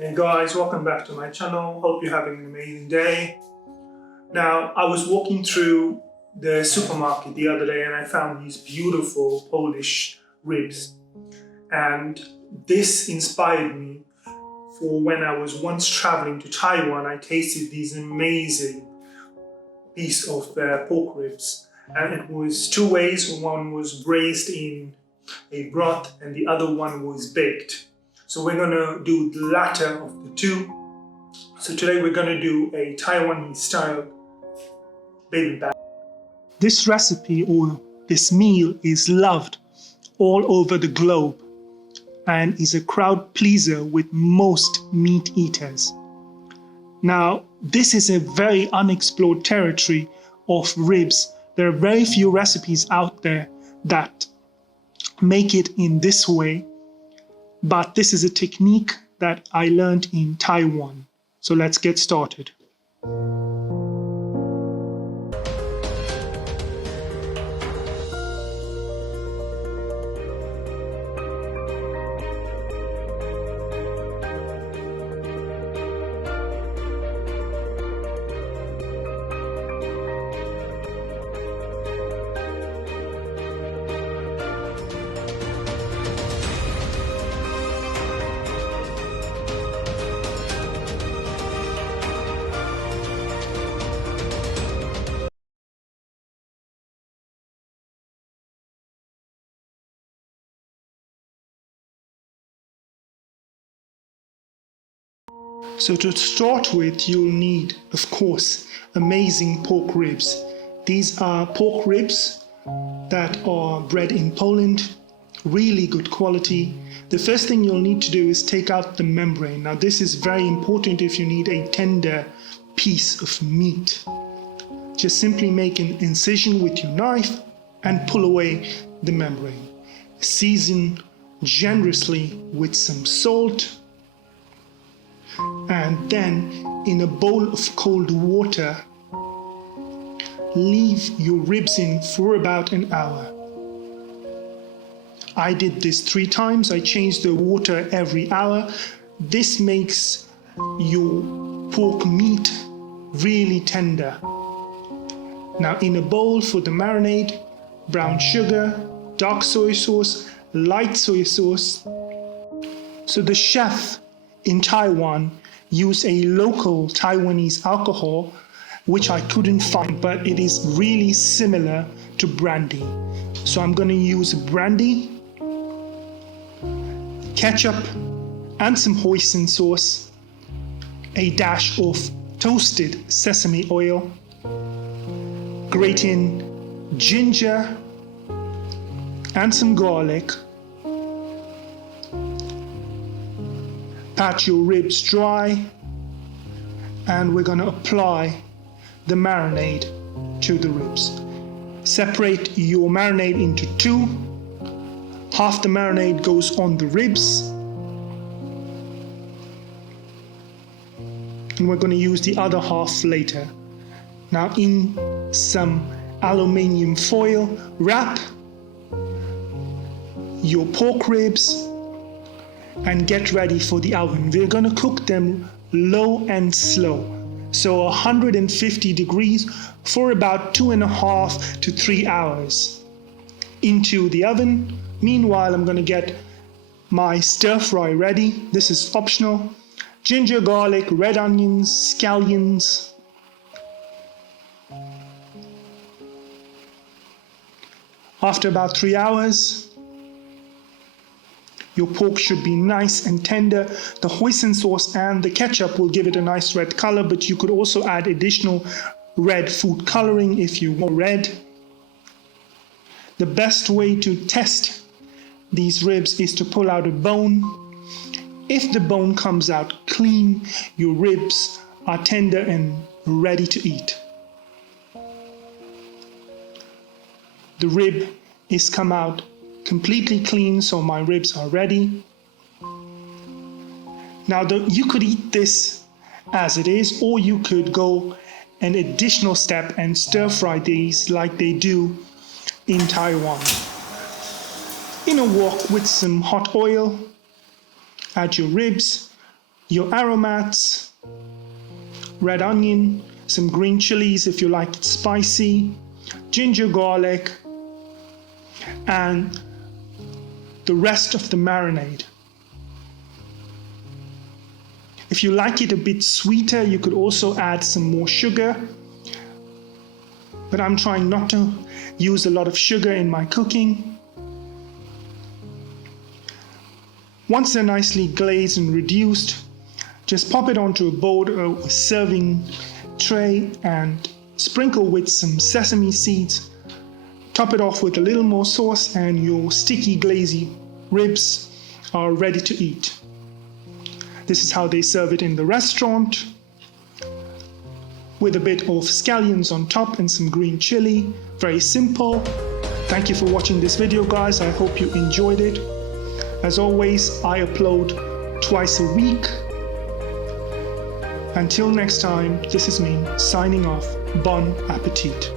Hey guys, welcome back to my channel. Hope you're having an amazing day. Now, I was walking through the supermarket the other day and I found these beautiful Polish ribs. And this inspired me for when I was once traveling to Taiwan. I tasted these amazing piece of pork ribs. And it was two ways. One was braised in a broth and the other one was baked. So we're going to do the latter of the two. So today we're going to do a Taiwanese style baby back. This recipe or this meal is loved all over the globe and is a crowd pleaser with most meat eaters. Now, this is a very unexplored territory of ribs. There are very few recipes out there that make it in this way. But this is a technique that I learned in Taiwan. So let's get started. So to start with, you'll need, of course, amazing pork ribs. These are pork ribs that are bred in Poland, really good quality. The first thing you'll need to do is take out the membrane. Now this is very important if you need a tender piece of meat. Just simply make an incision with your knife and pull away the membrane. Season generously with some salt. And then in a bowl of cold water, leave your ribs in for about an hour. I did this 3 times. I changed the water every hour. This makes your pork meat really tender. Now in a bowl for the marinade, brown sugar, dark soy sauce, light soy sauce. So the chef in Taiwan use a local Taiwanese alcohol, which I couldn't find, but it is really similar to brandy. So I'm going to use brandy, ketchup, and some hoisin sauce, a dash of toasted sesame oil, grate in ginger and some garlic. Pat your ribs dry, and we're going to apply the marinade to the ribs. Separate your marinade into 2. Half the marinade goes on the ribs, and we're going to use the other half later. Now in some aluminium foil, wrap your pork ribs and get ready for the oven. We're going to cook them low and slow. So 150 degrees for about 2.5 to 3 hours into the oven. Meanwhile, I'm going to get my stir fry ready. This is optional. Ginger, garlic, red onions, scallions. After about 3 hours, your pork should be nice and tender. The hoisin sauce and the ketchup will give it a nice red color, but you could also add additional red food coloring if you want red. The best way to test these ribs is to pull out a bone. If the bone comes out clean, your ribs are tender and ready to eat. The rib is come out completely clean, so my ribs are ready. Now you could eat this as it is, or you could go an additional step and stir fry these like they do in Taiwan. In a wok with some hot oil, add your ribs, your aromats, red onion, some green chilies if you like it spicy, ginger, garlic, and the rest of the marinade. If you like it a bit sweeter, you could also add some more sugar, but I'm trying not to use a lot of sugar in my cooking. Once they're nicely glazed and reduced, just pop it onto a bowl or a serving tray and sprinkle with some sesame seeds. Top it off with a little more sauce and your sticky glazy ribs are ready to eat. This is how they serve it in the restaurant, with a bit of scallions on top and some green chili. Very simple. Thank you for watching this video, guys. I hope you enjoyed it. As always, I upload twice a week. Until next time, this is me signing off. Bon appetit.